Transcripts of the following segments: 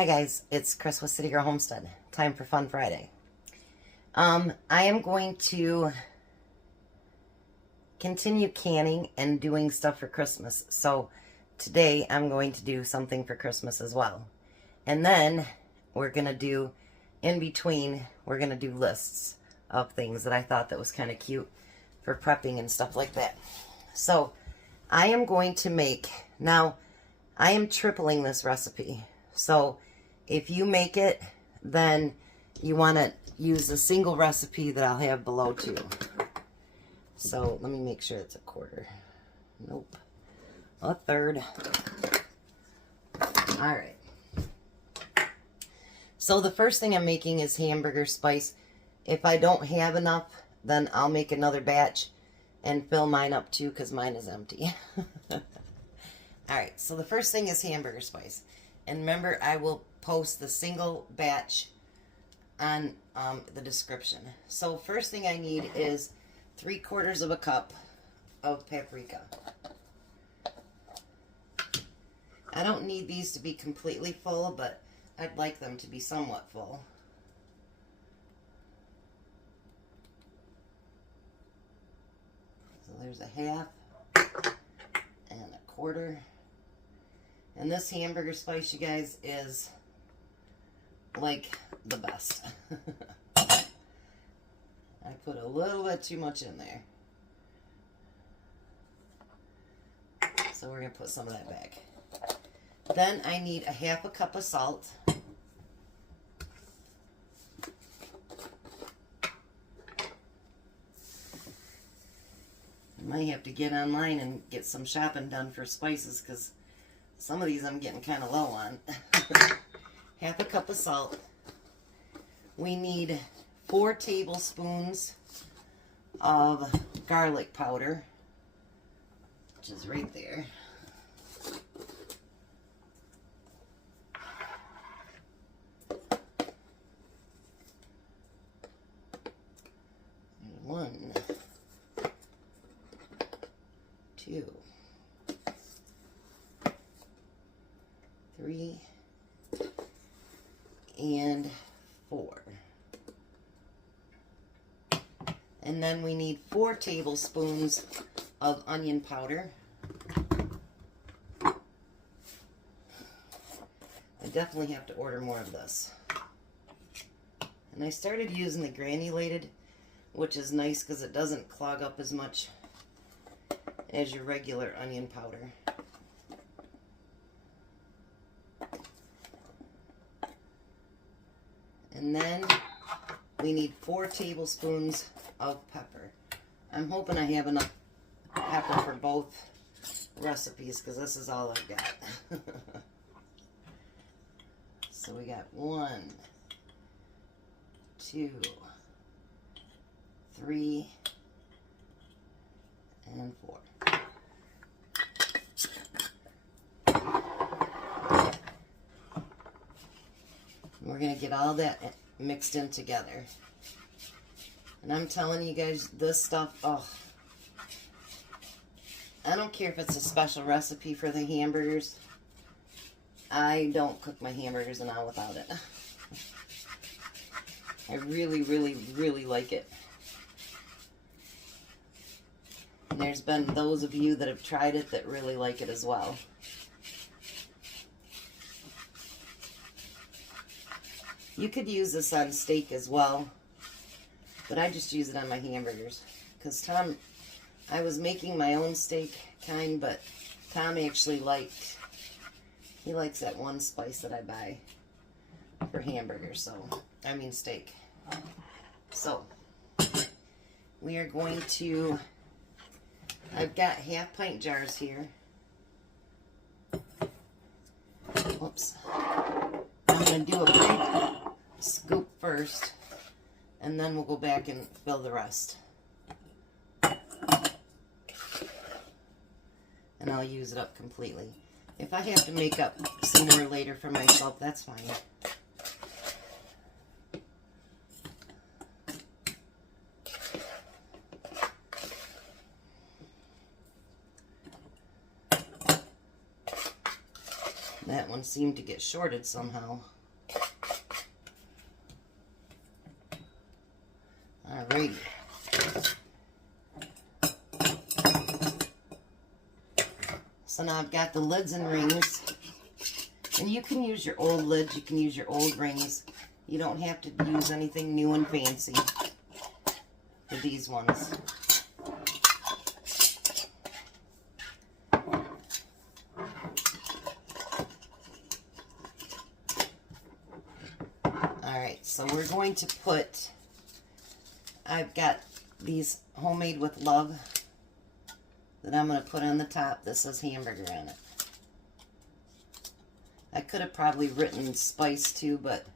Hi guys, it's Chris with City Girl Homestead. Time for Fun Friday. I am going to continue canning and doing stuff for Christmas. So today I'm going to do something for Christmas as well. And then we're going to do, in between, we're going to do lists of things that I thought that was kind of cute for prepping and stuff like that. So I am going to make, now I am tripling this recipe. So if you make it, then you want to use a single recipe that I'll have below too. So let me make sure it's a quarter. Nope. A third. All right. So the first thing I'm making is hamburger spice. If I don't have enough, then I'll make another batch and fill mine up too because mine is empty. Alright, so the first thing is hamburger spice. And remember, I will post the single batch on the description. So first thing I need is 3/4 of a cup of paprika. I don't need these to be completely full, but I'd like them to be somewhat full. So there's a half and a quarter. And this hamburger spice, you guys, is like the best. I put a little bit too much in there. So we're going to put some of that back. Then I need a half a cup of salt. I might have to get online and get some shopping done for spices because some of these I'm getting kind of low on. Half a cup of salt. We need 4 tablespoons of garlic powder, which is right there. One, 2, 3, and 4. And then we need 4 tablespoons of onion powder. I definitely have to order more of this. And I started using the granulated, which is nice because it doesn't clog up as much as your regular onion powder. And then we need 4 tablespoons of pepper. I'm hoping I have enough pepper for both recipes because this is all I've got. So we got 1, 2, 3, and 4. We're going to get all that mixed in together. And I'm telling you guys, this stuff, oh, I don't care if it's a special recipe for the hamburgers. I don't cook my hamburgers and all without it. I really, really, really like it. And there's been those of you that have tried it that really like it as well. You could use this on steak as well, but I just use it on my hamburgers. Because Tom, I was making my own steak kind, but Tom actually he likes that one spice that I buy for hamburgers, so, I mean steak. So, we are going to, I've got 1/2 pint jars here. Whoops. I'm going to do a big scoop first, and then we'll go back and fill the rest. And I'll use it up completely. If I have to make up some more later for myself, that's fine. That one's seem to get shorted somehow. Alrighty. So now I've got the lids and rings. And you can use your old lids, you can use your old rings. You don't have to use anything new and fancy for these ones. Alright, so we're going to put, I've got these Homemade with Love that I'm going to put on the top. This says Hamburger on it. I could have probably written spice too, but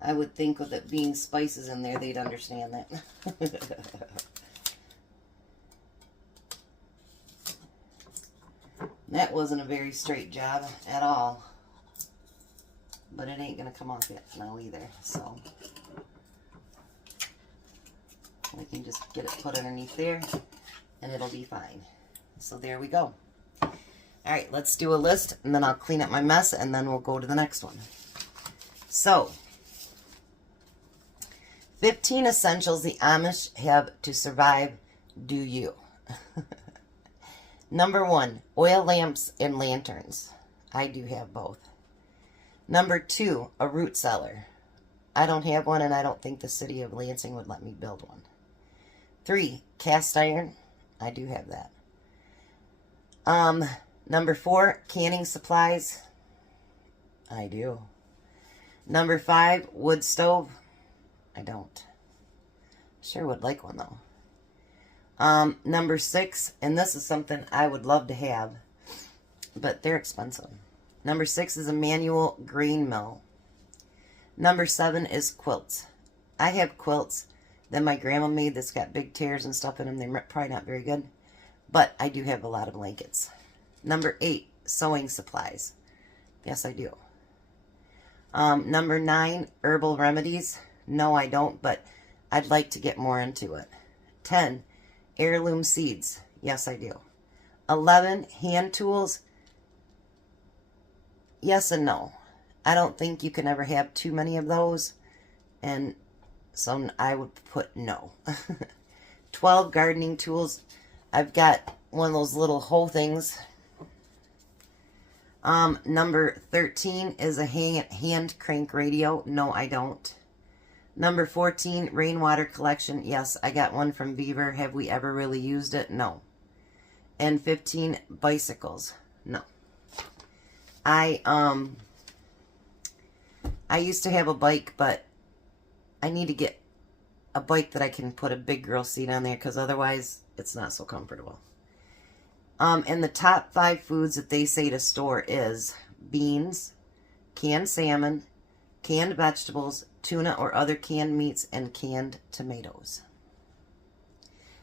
I would think with it being spices in there, they'd understand that. That wasn't a very straight job at all. But it ain't going to come off yet now either, so we can just get it put underneath there and it'll be fine. So there we go. Alright, let's do a list and then I'll clean up my mess and then we'll go to the next one. So, 15 essentials the Amish have to survive. Do you? Number 1, oil lamps and lanterns. I do have both. Number 2, a root cellar. I don't have one and I don't think the city of Lansing would let me build one. 3, cast iron. I do have that. Number 4, canning supplies. I do. Number 5, wood stove. I don't. Sure would like one though. Number 6, and this is something I would love to have, but they're expensive. Number 6 is a manual grain mill. Number 7 is quilts. I have quilts that my grandma made that's got big tears and stuff in them. They're probably not very good, but I do have a lot of blankets. Number 8, sewing supplies. Yes, I do. Number 9, herbal remedies. No, I don't, but I'd like to get more into it. 10, heirloom seeds. Yes, I do. 11, hand tools. Yes and no. I don't think you can ever have too many of those, and so I would put no. 12, gardening tools. I've got one of those little hoe things. Number 13 is a hand crank radio. No, I don't. Number 14, rainwater collection. Yes, I got one from Beaver. Have we ever really used it? No. And 15, bicycles. No. I used to have a bike, but I need to get a bike that I can put a big girl seat on there, because otherwise it's not so comfortable. And the top 5 foods that they say to store is beans, canned salmon, canned vegetables, tuna or other canned meats, and canned tomatoes.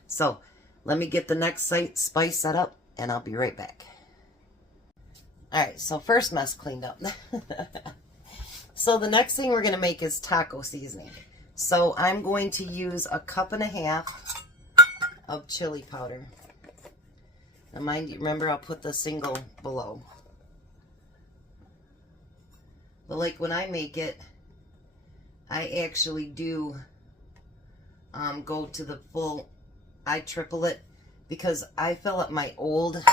So, let me get the next spice set up, and I'll be right back. Alright, so first mess cleaned up. So the next thing we're going to make is taco seasoning. So I'm going to use a 1.5 cups of chili powder. Now mind you, remember I'll put the single below. But like when I make it, I actually do go to the full, I triple it, because I fill up my old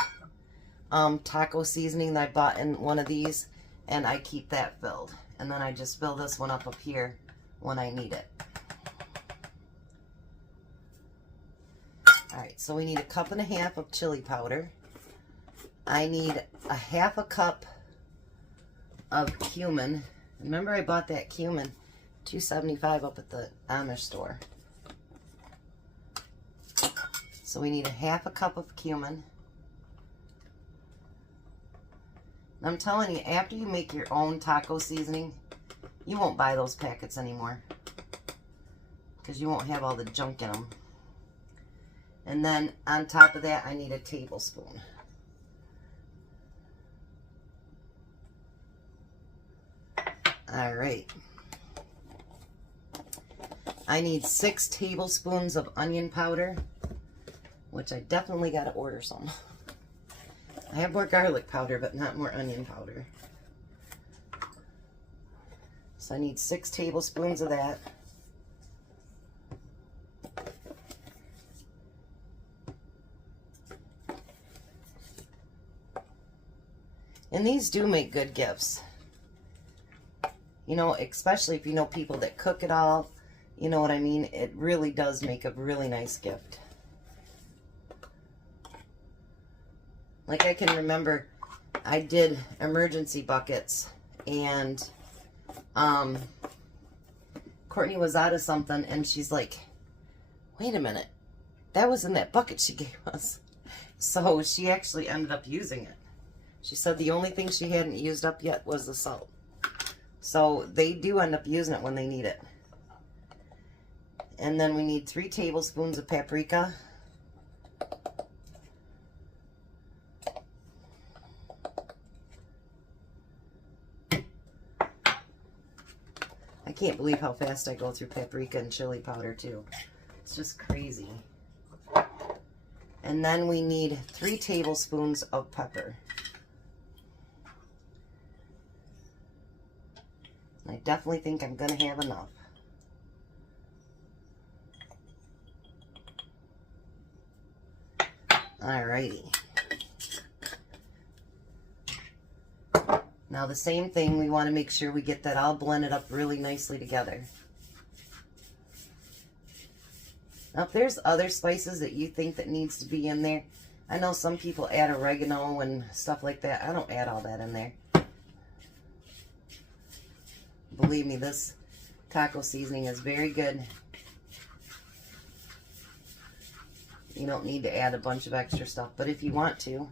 taco seasoning that I bought in one of these, and I keep that filled. And then I just fill this one up here when I need it. Alright, so we need a 1.5 cups of chili powder. I need a 1/2 cup of cumin. Remember I bought that cumin, $2.75 up at the Amish store. So we need a 1/2 cup of cumin. I'm telling you, after you make your own taco seasoning, you won't buy those packets anymore, because you won't have all the junk in them. And then on top of that, I need a tablespoon. All right. I need 6 tablespoons of onion powder, which I definitely got to order some. I have more garlic powder, but not more onion powder. So I need 6 tablespoons of that. And these do make good gifts. You know, especially if you know people that cook it all. You know what I mean? It really does make a really nice gift. Like I can remember I did emergency buckets and Courtney was out of something and she's like, wait a minute, that was in that bucket she gave us. So she actually ended up using it. She said the only thing she hadn't used up yet was the salt. So they do end up using it when they need it. And then we need 3 tablespoons of paprika. I can't believe how fast I go through paprika and chili powder too. It's just crazy. And then we need 3 tablespoons of pepper. I definitely think I'm going to have enough. Alrighty. Now the same thing, we want to make sure we get that all blended up really nicely together. Now if there's other spices that you think that needs to be in there, I know some people add oregano and stuff like that. I don't add all that in there. Believe me, this taco seasoning is very good. You don't need to add a bunch of extra stuff, but if you want to,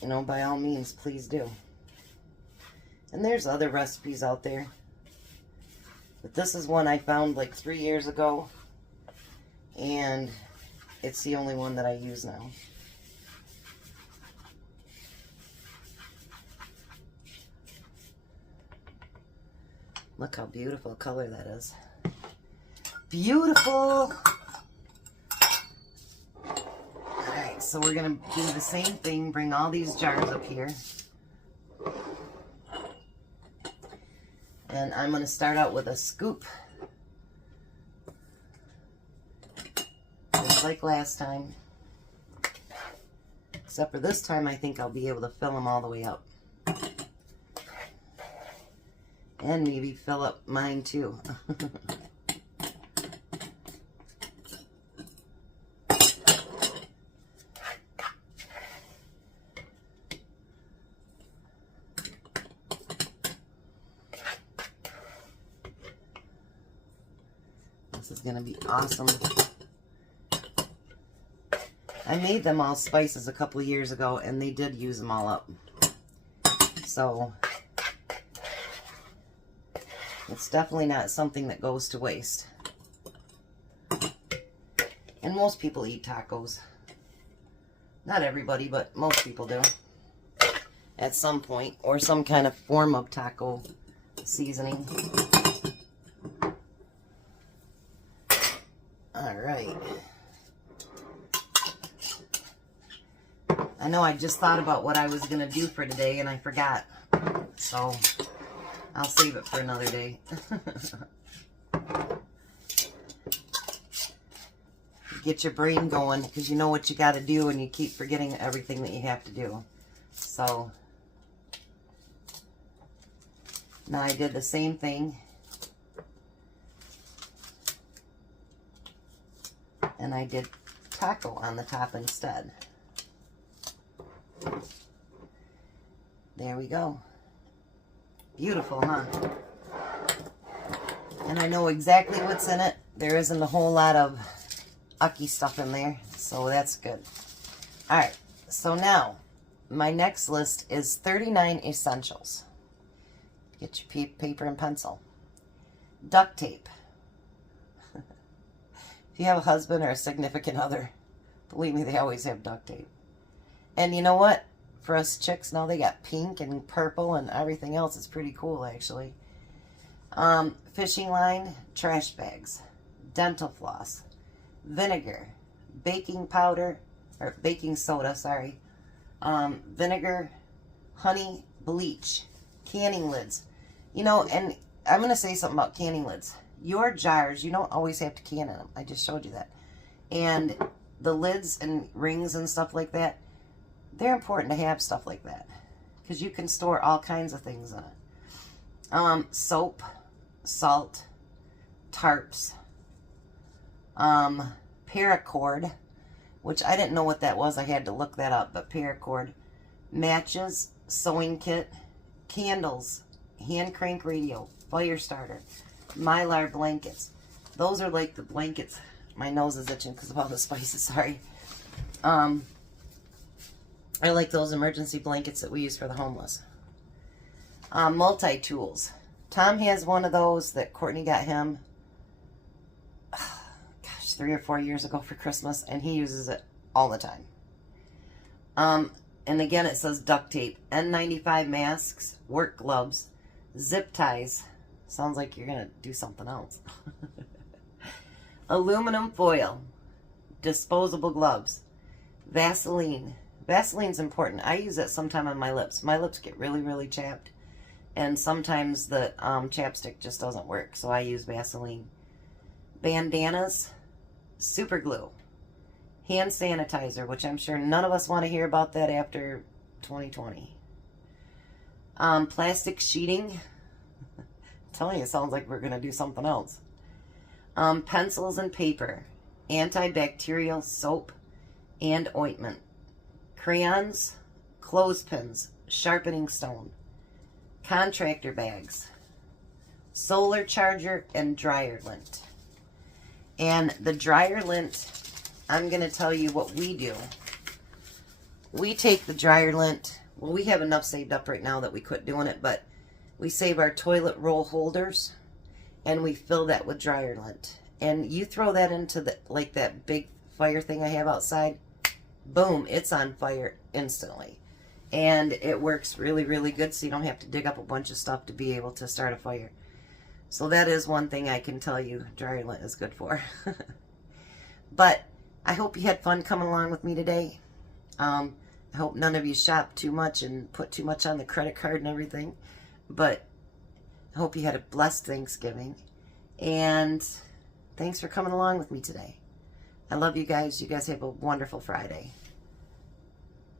you know, by all means, please do. And there's other recipes out there. But this is one I found like 3 years ago, and it's the only one that I use now. Look how beautiful color that is. Beautiful! Alright, so we're going to do the same thing. Bring all these jars up here. And I'm going to start out with a scoop. Just like last time. Except for this time, I think I'll be able to fill them all the way up. And maybe fill up mine too. This is going to be awesome. I made them all spices a couple years ago and they did use them all up. So it's definitely not something that goes to waste. And most people eat tacos. Not everybody, but most people do. At some point, or some kind of form of taco seasoning. Alright. I know I just thought about what I was going to do for today and I forgot. So I'll save it for another day. Get your brain going because you know what you got to do and you keep forgetting everything that you have to do. So now I did the same thing. And I did taco on the top instead. There we go. Beautiful, huh? And I know exactly what's in it. There isn't a whole lot of ucky stuff in there, so that's good. Alright, so now my next list is 39 essentials. Get your paper and pencil. Duct tape. If you have a husband or a significant other, believe me, they always have duct tape. And you know what? For us chicks, now they got pink and purple and everything else. It's pretty cool, actually. Fishing line, trash bags, dental floss, vinegar, baking powder, or baking soda, sorry, vinegar, honey, bleach, canning lids. You know, and I'm going to say something about canning lids. Your jars, you don't always have to can in them. I just showed you that. And the lids and rings and stuff like that, they're important to have stuff like that. Because you can store all kinds of things in it. Soap, salt, tarps, paracord, which I didn't know what that was. I had to look that up, but paracord, matches, sewing kit, candles, hand crank radio, fire starter, Mylar blankets. Those are like the blankets. My nose is itching because of all the spices, sorry. I like those emergency blankets that we use for the homeless. Multi-tools. Tom has one of those that Courtney got him, gosh, 3 or 4 years ago for Christmas, and he uses it all the time. And again, it says duct tape, N95 masks, work gloves, zip ties. Sounds like you're going to do something else. Aluminum foil, disposable gloves, Vaseline. Vaseline's important. I use it sometime on my lips. My lips get really, really chapped. And sometimes the chapstick just doesn't work, so I use Vaseline. Bandanas, super glue, hand sanitizer, which I'm sure none of us want to hear about that after 2020. Plastic sheeting. I'm telling you, it sounds like we're going to do something else. Pencils and paper, antibacterial soap and ointment, crayons, clothespins, sharpening stone, contractor bags, solar charger, and dryer lint. And the dryer lint, I'm going to tell you what we do. We take the dryer lint, well, we have enough saved up right now that we quit doing it, but we save our toilet roll holders and we fill that with dryer lint. And you throw that into the, like that big fire thing I have outside, boom, it's on fire instantly. And it works really, really good, so you don't have to dig up a bunch of stuff to be able to start a fire. So that is one thing I can tell you dryer lint is good for. But I hope you had fun coming along with me today. I hope none of you shopped too much and put too much on the credit card and everything. But I hope you had a blessed Thanksgiving. And thanks for coming along with me today. I love you guys. You guys have a wonderful Friday.